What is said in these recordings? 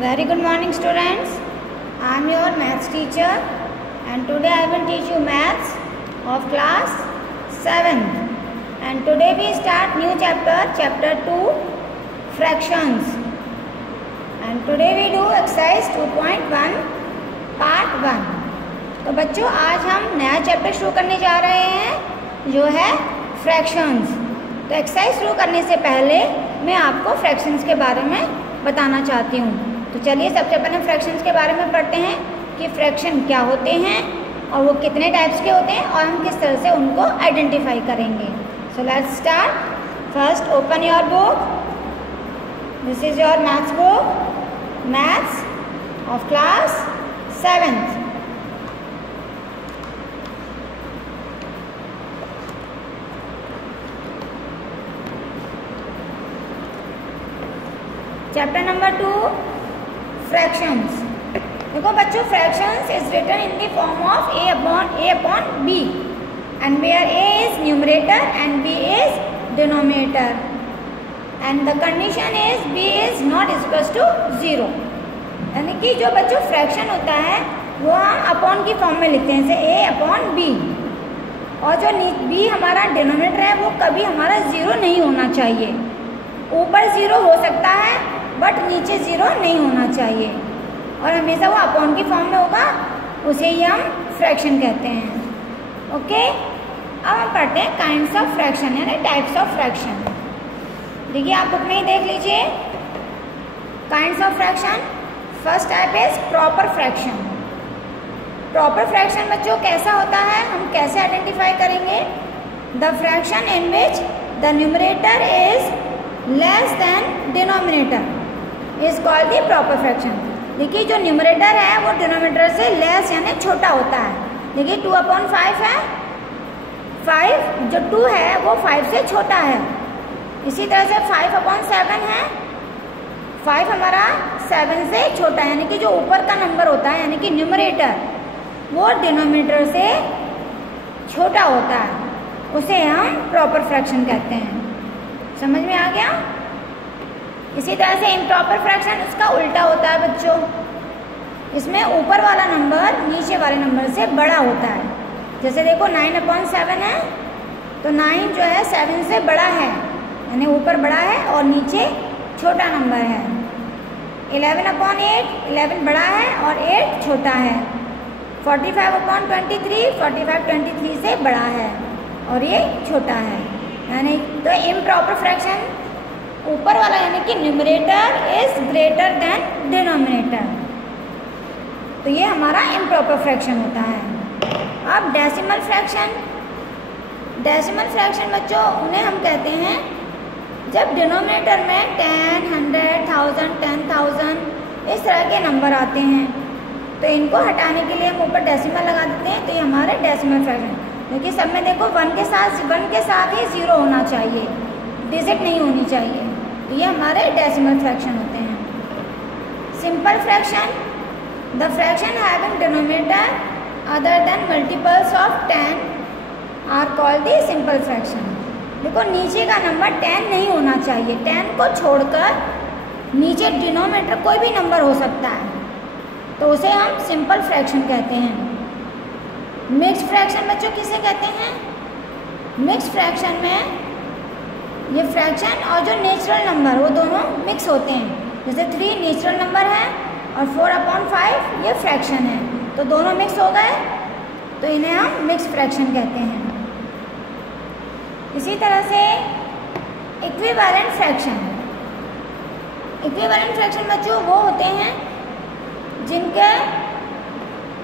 Very good morning students. I am your maths teacher and today I will teach you maths of class 7th. And today we start new chapter 2 fractions. And today we do exercise 2.1 part 1. तो बच्चों आज हम नया chapter शुरू करने जा रहे हैं जो है फ्रैक्शंस। तो एक्सरसाइज शुरू करने से पहले मैं आपको फ्रैक्शंस के बारे में बताना चाहती हूँ। तो चलिए सबसे पहले फ्रैक्शंस के बारे में पढ़ते हैं कि फ्रैक्शन क्या होते हैं और वो कितने टाइप्स के होते हैं और हम किस तरह से उनको आइडेंटिफाई करेंगे। So let's start. First open your book. This is your maths book, maths of class 7th। Chapter number 2 fractions. देखो बच्चों, fractions is written in the form of a upon b and where a is numerator and b is denominator and the condition is b is not equals to 0। यानी कि जो बच्चों fraction होता है वो हम अपॉन की फॉर्म में लिखते हैं, जैसे a upon b, और जो b हमारा डिनोमिनेटर है वो कभी हमारा 0 नहीं होना चाहिए। ऊपर 0 हो सकता है बट नीचे 0 नहीं होना चाहिए और हमेशा वो अपॉन की फॉर्म में होगा, उसे ही हम फ्रैक्शन कहते हैं। ओके, अब हम पढ़ते हैं काइंड्स ऑफ फ्रैक्शन यानी टाइप्स ऑफ फ्रैक्शन। देखिए आप बुक में ही देख लीजिए kinds of fraction. First type is proper fraction. Proper fraction बच्चों कैसा होता है, हम कैसे आइडेंटिफाई करेंगे? The fraction in which the numerator is less than denominator is called the proper fraction. देखिए जो न्यूमरेटर है वो डिनोमिनेटर से लेस यानी छोटा होता है। देखिए 2/5 है, 5 जो 2 है वो 5 से छोटा है। इसी तरह से 5/7 है, 5 हमारा 7 से छोटा है, यानी कि जो ऊपर का नंबर होता है यानी कि न्यूमरेटर वो डिनोमिनेटर से छोटा होता है, उसे हम प्रॉपर फ्रैक्शन कहते हैं। समझ में आ गया? इसी तरह से इम्प्रॉपर फ्रैक्शन उसका उल्टा होता है बच्चों। इसमें ऊपर वाला नंबर नीचे वाले नंबर से बड़ा होता है। जैसे देखो 9/7 है तो 9 जो है 7 से बड़ा है, यानी ऊपर बड़ा है और नीचे छोटा नंबर है। 11/8 11 बड़ा है और 8 छोटा है। 45/23 45 23 से बड़ा है और ये छोटा है। यानी तो इम्प्रॉपर फ्रैक्शन ऊपर वाला यानी कि numerator is greater than denominator, तो ये हमारा इम्प्रॉपर फ्रैक्शन होता है। अब डेसिमल फ्रैक्शन। डेसिमल फ्रैक्शन बच्चों उन्हें हम कहते हैं जब डिनोमिनेटर में 10, 100, 1000, 10,000 इस तरह के नंबर आते हैं, तो इनको हटाने के लिए हम ऊपर डेसिमल लगा देते हैं, तो ये हमारे डेसिमल फ्रैक्शन। क्योंकि सब में देखो 1 के साथ ही 0 होना चाहिए, डिजिट नहीं होनी चाहिए, तो ये हमारे डेसिमल फ्रैक्शन होते हैं। Simple fraction. The fraction having denominator other than multiples of 10 are called the simple fraction. देखो नीचे का नंबर 10 नहीं होना चाहिए, 10 को छोड़कर नीचे डिनोमिनेटर कोई भी नंबर हो सकता है, तो उसे हम सिंपल फ्रैक्शन कहते हैं। मिक्स्ड फ्रैक्शन बच्चों किसे कहते हैं? मिक्स्ड फ्रैक्शन में ये फ्रैक्शन और जो नेचुरल नंबर वो दोनों मिक्स होते हैं। जैसे 3 नेचुरल नंबर है और 4/5 ये फ्रैक्शन है, तो दोनों मिक्स हो गए, तो इन्हें हम मिक्स फ्रैक्शन कहते हैं। इसी तरह से इक्विवेलेंट फ्रैक्शन। इक्विवेलेंट फ्रैक्शन बच्चों वो होते हैं जिनके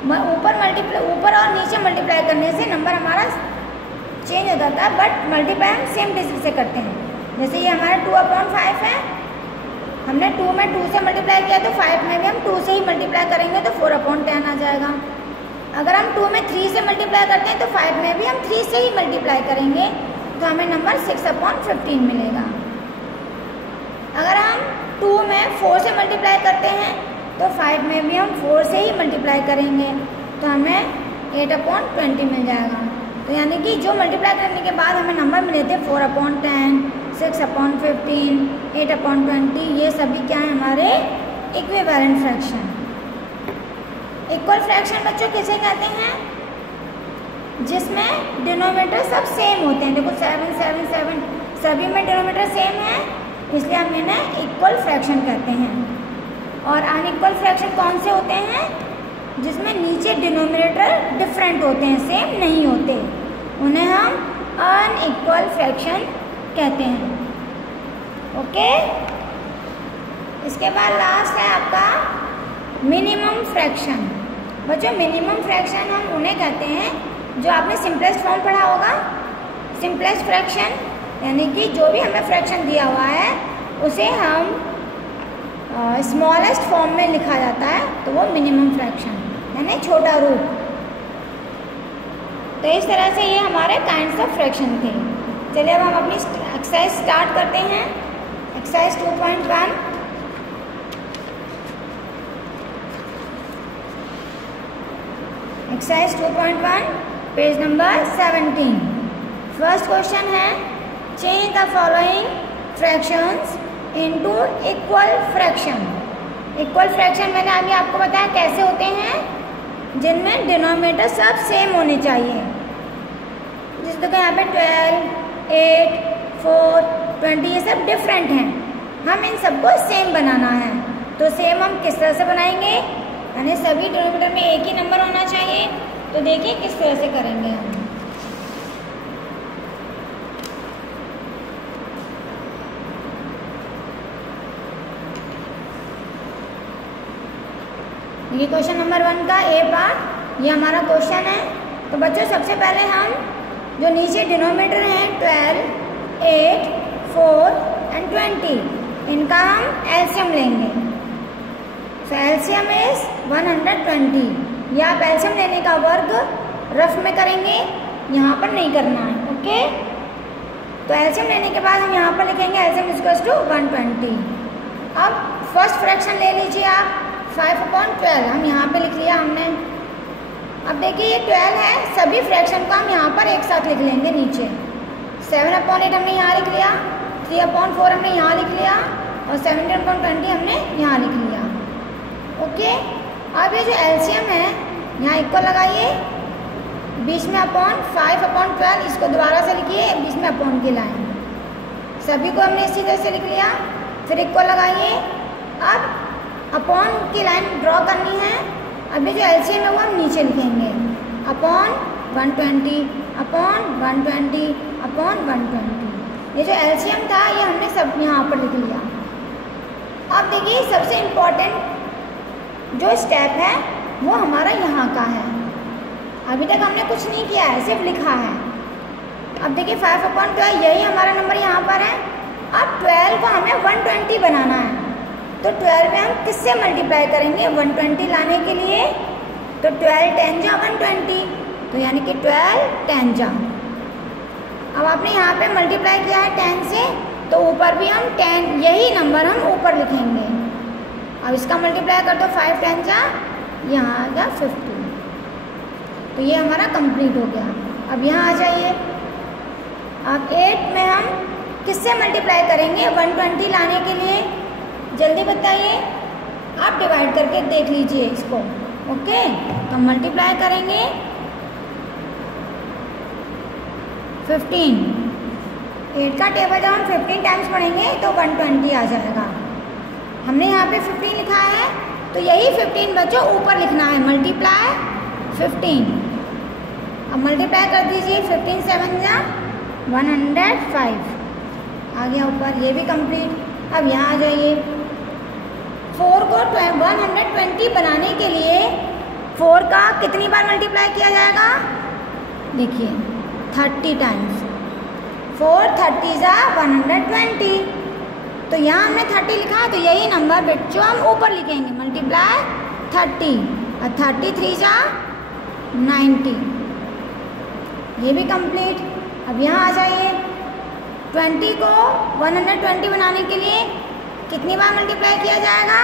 ऊपर और नीचे मल्टीप्लाई करने से नंबर हमारा चेंज हो जाता है, बट मल्टीप्लाई हम सेम डिजिट से करते हैं। जैसे ये हमारा 2/5 है, हमने 2 में 2 से मल्टीप्लाई किया तो 5 में भी हम 2 से ही मल्टीप्लाई करेंगे तो 4/10 आ जाएगा। अगर हम 2 में 3 से मल्टीप्लाई करते हैं तो 5 में भी हम 3 से ही मल्टीप्लाई करेंगे तो हमें नंबर 6/15 मिलेगा। अगर हम 2 में 4 से मल्टीप्लाई करते हैं तो 5 में भी हम 4 से ही मल्टीप्लाई करेंगे तो हमें 8/20 मिल जाएगा। तो यानी कि जो मल्टीप्लाई करने के बाद हमें नंबर मिले थे 4/10, 6/15, 8/20, ये सभी क्या है हमारे इक्विवेलेंट फ्रैक्शन। इक्वल फ्रैक्शन बच्चों किसे कहते हैं? जिसमें डिनोमिनेटर सब सेम होते हैं। देखो 7 7 7 सभी में डिनोमिनेटर सेम है, इसलिए हम इन्हें इक्वल फ्रैक्शन कहते हैं। और अनइक्वल फ्रैक्शन कौन से होते हैं? जिसमें नीचे डिनोमिनेटर डिफरेंट होते हैं, सेम नहीं होते, उन्हें हम अनइक्वल फ्रैक्शन कहते हैं। ओके, इसके बाद लास्ट है आपका मिनिमम फ्रैक्शन। बच्चों मिनिमम फ्रैक्शन हम उन्हें कहते हैं जो आपने सिंपलेस्ट फॉर्म पढ़ा होगा। सिंपलेस्ट फ्रैक्शन यानी कि जो भी हमें फ्रैक्शन दिया हुआ है उसे हम स्मॉलेस्ट फॉर्म में लिखा जाता है, तो वो मिनिमम फ्रैक्शन यानी छोटा रूप। तो इस तरह से ये हमारे काइंड्स ऑफ फ्रैक्शन थे। चलिए अब हम अपनी एक्सरसाइज स्टार्ट करते हैं। Exercise 2.1। Exercise 2.1 page number 17। First question है change the following fractions into equal fraction. Equal fraction मैंने अभी आपको बताया कैसे होते हैं, जिनमें डिनोमिनेटर सब सेम होने चाहिए। जिस देखो यहाँ पे 12, 8, 4, 20 ये सब डिफरेंट हैं, हम इन सबको सेम बनाना है। तो सेम हम किस तरह से बनाएंगे, यानी सभी डिनोमिनेटर में एक ही नंबर होना चाहिए। तो देखिए किस तरह से करेंगे हम। ये क्वेश्चन नंबर 1 का ए पार्ट, ये हमारा क्वेश्चन है। तो बच्चों सबसे पहले हम जो नीचे डिनोमिनेटर हैं 12, 8, 4 एंड 20, इनका हम एलसीएम लेंगे। सो एलसीएम इज 120। या आप एलसीएम लेने का वर्क रफ में करेंगे, यहाँ पर नहीं करना है। ओके, तो एलसीएम लेने के बाद हम यहाँ पर लिखेंगे एलसीएम इक्वल्स टू 120। अब फर्स्ट फ्रैक्शन ले लीजिए आप 5/12, हम यहाँ पे लिख लिया हमने। अब देखिए ये 12 है, सभी फ्रैक्शन को हम यहाँ पर एक साथ लिख लेंगे नीचे। 7/8 हमने यहाँ लिख लिया, 3/4 हमने यहाँ लिख लिया और 17/20 हमने यहाँ लिख लिया। ओके, अब ये जो एलसीएम है यहाँ इक्वल लगाइए, बीच में अपॉन 5/12, इसको दोबारा से लिखिए, बीच में अपॉन की लाइन। सभी को हमने इसी तरह से लिख लिया, फिर इक्वल लगाइए। अब अपॉन की लाइन ड्रॉ करनी है। अभी जो एलसीएम है वो हम नीचे लिखेंगे, अपॉन 120 अपॉन 120 अपॉन 120। ये जो एलसीएम था ये हमने सब यहाँ पर लिख लिया। अब देखिए सबसे इम्पॉर्टेंट जो स्टेप है वो हमारा यहाँ का है। अभी तक हमने कुछ नहीं किया है, सिर्फ लिखा है। अब देखिए 5/12 यही हमारा नंबर यहाँ पर है। अब 12 को हमें 120 बनाना है, तो 12 में हम किससे मल्टीप्लाई करेंगे 120 लाने के लिए? तो 12 10 जा 120, तो यानी कि 12 10 जा। अब आपने यहाँ पे मल्टीप्लाई किया है 10 से, तो ऊपर भी हम 10 यही नंबर हम ऊपर लिखेंगे। अब इसका मल्टीप्लाई कर दो 5 10 जा, यहाँ आ गया 50। तो ये हमारा कंप्लीट हो गया। अब यहाँ आ जाइए। अब 8 में हम किससे मल्टीप्लाई करेंगे 120 लाने के लिए? जल्दी बताइए, आप डिवाइड करके देख लीजिए इसको। ओके, तो मल्टीप्लाई करेंगे 15। 8 का टेबल जब हम 15 टाइम्स पढ़ेंगे तो 120 आ जाएगा। हमने यहाँ पे 15 लिखा है, तो यही 15 बच्चों ऊपर लिखना है, मल्टीप्लाई 15। अब मल्टीप्लाई कर दीजिए, 15 7 जा 105 आ गया ऊपर, ये भी कंप्लीट। अब यहाँ आ जाइए। 4 को 120 बनाने के लिए 4 का कितनी बार मल्टीप्लाई किया जाएगा? देखिए 30 टाइम्स। 4 30 जा 120, तो यहाँ हमने 30 लिखा, तो यही नंबर बच्चों हम ऊपर लिखेंगे, मल्टीप्लाई 30 और 33 जा 90, ये भी कंप्लीट। अब यहाँ आ जाइए। 20 को 120 बनाने के लिए कितनी बार मल्टीप्लाई किया जाएगा?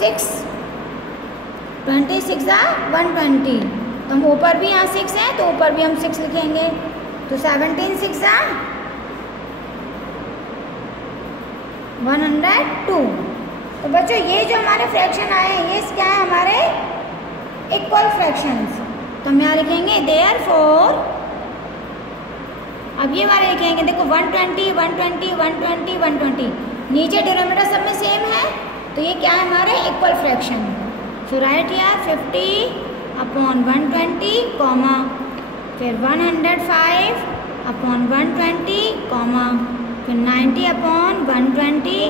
6। 26 जा 120, तो हम ऊपर भी यहाँ 6 है, तो ऊपर भी हम 6 लिखेंगे। तो 17 6 जा 102, तो बच्चों ये जो हमारे फ्रैक्शन आए हैं ये क्या है हमारे इक्वल फ्रैक्शंस। तो हम यहाँ लिखेंगे देयरफॉर, अब ये वाले लिखेंगे देखो 120 120 120 120, नीचे डिनोमिनेटर सब में सेम है तो ये क्या है हमारे equal fraction. So right here 50/120 comma, फिर 105/120 कॉमा, फिर 90/120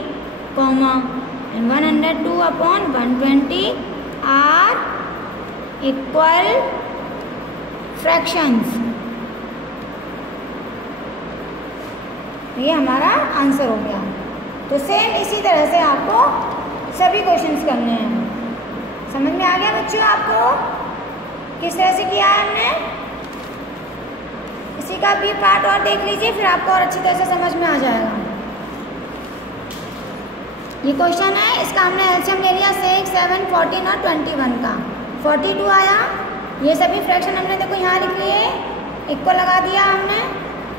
comma and 102/120 are equal fractions. ये हमारा आंसर हो गया। तो सेम इसी तरह से आपको सभी क्वेश्चंस करने हैं। समझ में आ गया बच्चों आपको किस तरह से किया है हमने? इसी का भी पार्ट और देख लीजिए फिर आपको और अच्छी तरह से समझ में आ जाएगा। ये क्वेश्चन है, इसका हमने एलसीएम ले लिया 6, 7, 14 और 21 का 42 आया। ये सभी फ्रैक्शन हमने देखो यहाँ लिख लिए, इक्वल लगा दिया हमने,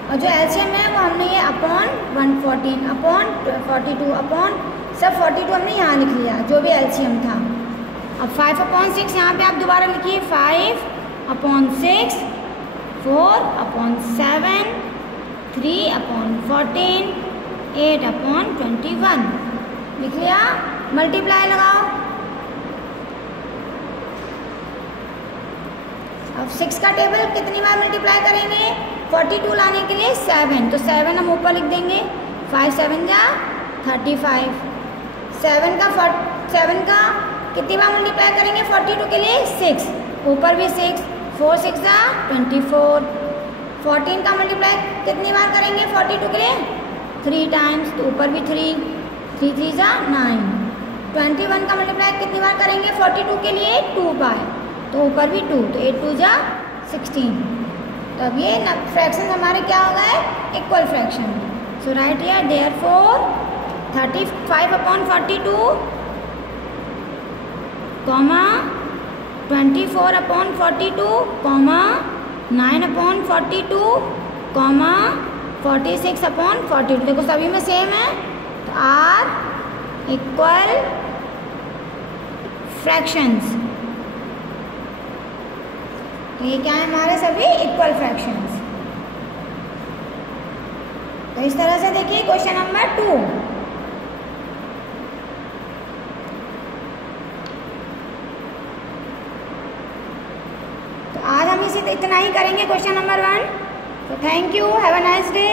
और जो एलसीएम है वो हमने ये अपॉन 114 अपॉन 42 अपॉन सब 42 हमने यहाँ लिख लिया जो भी एलसीएम था। अब 5/6 यहाँ पे आप दोबारा लिखिए 5/6, 4/7, 3/14, 8/21 लिख लिया। मल्टीप्लाई लगाओ। अब 6 का टेबल कितनी बार मल्टीप्लाई करेंगे? 42 लाने के लिए 7, तो 7 हम ऊपर लिख देंगे, 5 7 जा 35। 7 का कितनी बार मल्टीप्लाई करेंगे 42 के लिए? 6, ऊपर भी 6, 4 6 जा 24। 14 का मल्टीप्लाई कितनी बार करेंगे 42 के लिए? 3 टाइम्स, तो ऊपर भी 3, 3 3 जा 9। 21 का मल्टीप्लाई कितनी बार करेंगे 42 के लिए? 2 बाय, तो ऊपर भी 2, तो 8 2 जा 16। तो अब ये फ्रैक्शन हमारे क्या हो गए? Equal fraction. So right here therefore 35/42 comma 24/42 comma 9/42 comma 46/42। देखो सभी में सेम है, तो आर इक्वल फ्रैक्शंस। तो ये क्या है हमारे सभी इक्वल फ्रैक्शंस। तो इस तरह से देखिए क्वेश्चन नंबर 2। तो आज हम इसी इतना ही करेंगे क्वेश्चन नंबर 1। तो thank you, have a nice day.